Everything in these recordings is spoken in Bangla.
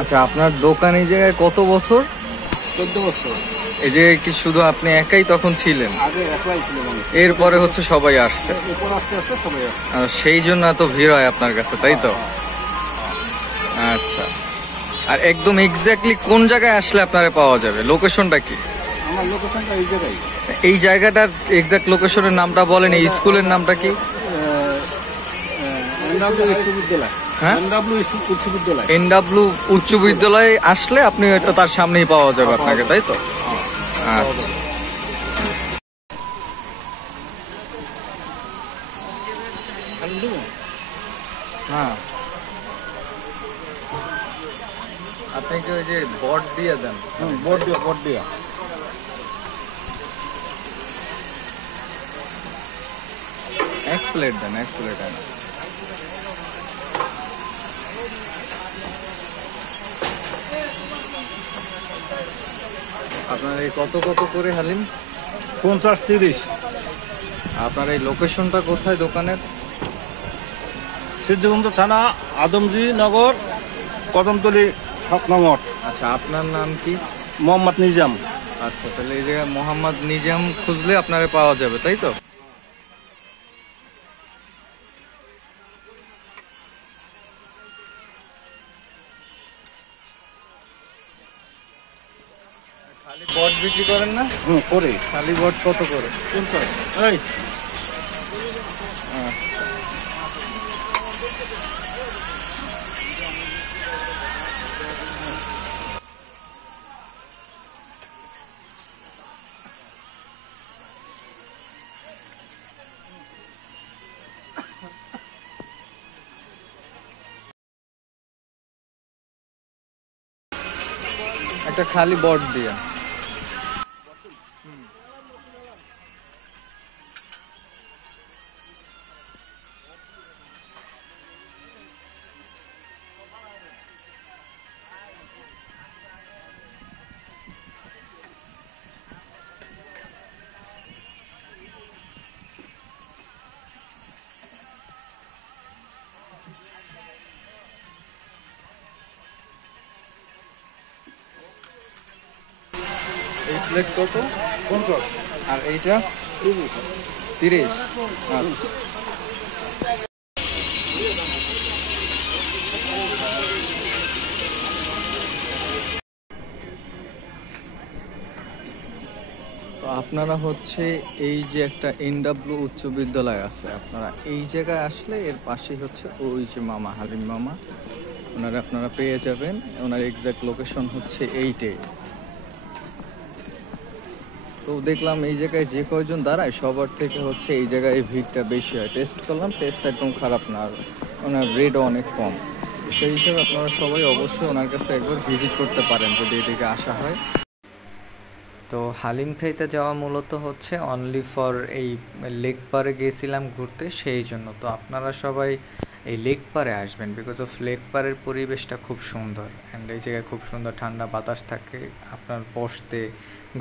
আচ্ছা, আপনার দোকান এই জায়গায় কত বছর? 14 বছর। এই জায়গায় কি শুধু আপনি একাই তখন ছিলেন? আগে একলাই ছিলাম আমি। এরপরে হচ্ছে সবাই আসছে, এরপর আস্তে আস্তে সবাই আসছে। সেই জন্য এত ভিড় হয় আপনার কাছে, তাই তো? আচ্ছা, আর একদম এক্স্যাক্টলি কোন জায়গায় আসলে আপনারে পাওয়া যাবে? লোকেশনটা কি? আমার লোকেশনটা এই জায়গায়। এই জায়গাটার এক্সাক্ট লোকেশনের নামটা বলেন। এই স্কুলের নামটা কি? এনডব্লিউ বিশ্ববিদ্যালয়। হ্যাঁ, এনডব্লিউ উচ্চ বিদ্যালয়ে আসলে আপনি এটা তার সামনেই পাওয়া যাবে আপনাকে, তাই তো? আচ্ছা, হ্যাঁ, আপনি কি ওই যে বট দিয়ে দেন? বট দিয়া। এক প্লেট দেন, এক প্লেট। আপনার এই কত কত করে হালিম? 50-30। আপনার এই লোকেশনটা কোথায় দোকানের? সিদ্ধগঞ্জ থানা, আদমজি নগর, কদমতলী, 7 নং ওয়ার্ড। আচ্ছা, আপনার নাম কি? মোহাম্মদ নিজাম। আচ্ছা, তাহলে এই জায়গায় মোহাম্মদ নিজাম খুঁজলে আপনারে পাওয়া যাবে, তাই তো? খালি বট বিক্রি করেন না? করে। খালি বট কত করে? 50। এই একটা খালি বট দিয়ে। এই প্লেট কত? 50। আর এইটা 30। আচ্ছা, তো আপনারা হচ্ছে এই যে একটা এনডব্লিউ উচ্চ বিদ্যালয় আছে, আপনারা এই জায়গায় আসলে এর পাশেই হচ্ছে ওই যে মামা, হালিম মামা, ওনারা আপনারা পেয়ে যাবেন। ওনার এক্সাক্ট লোকেশন হচ্ছে এইটাই। তো দেখলাম এই জায়গায় যে কয়জন দাঁড়ায় সবার থেকে হচ্ছে এই জায়গায় এই ভিড়টা বেশি হয়। টেস্ট করলাম, টেস্ট একদম খারাপ না, আর ওনার রেটও অনেক কম। সেই হিসাবে আপনারা সবাই অবশ্যই ওনার কাছে একবার ভিজিট করতে পারেন যদি এদিকে আসা হয়। তো হালিম খাইতে যাওয়া মূলত হচ্ছে অনলি ফর এই লেক পারে গিয়েছিলাম ঘুরতে, সেই জন্য। তো আপনারা সবাই এই লেক পারে আসবেন, বিকজ অফ লেক পারের পরিবেশটা খুব সুন্দর, অ্যান্ড এই জায়গায় খুব সুন্দর ঠান্ডা বাতাস থাকে, আপনার বসতে,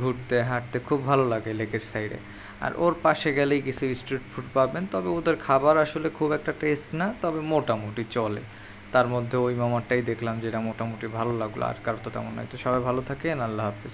ঘুরতে, হাঁটতে খুব ভালো লাগে লেকের সাইডে। আর ওর পাশে গেলেই কিছু স্ট্রিট ফুড পাবেন, তবে ওদের খাবার আসলে খুব একটা টেস্ট না, তবে মোটামুটি চলে। তার মধ্যে ওই মামারটাই দেখলাম যেটা মোটামুটি ভালো লাগলো, আর কারো তো তেমন নয়। তো সবাই ভালো থাকেন, আল্লাহ হাফিজ।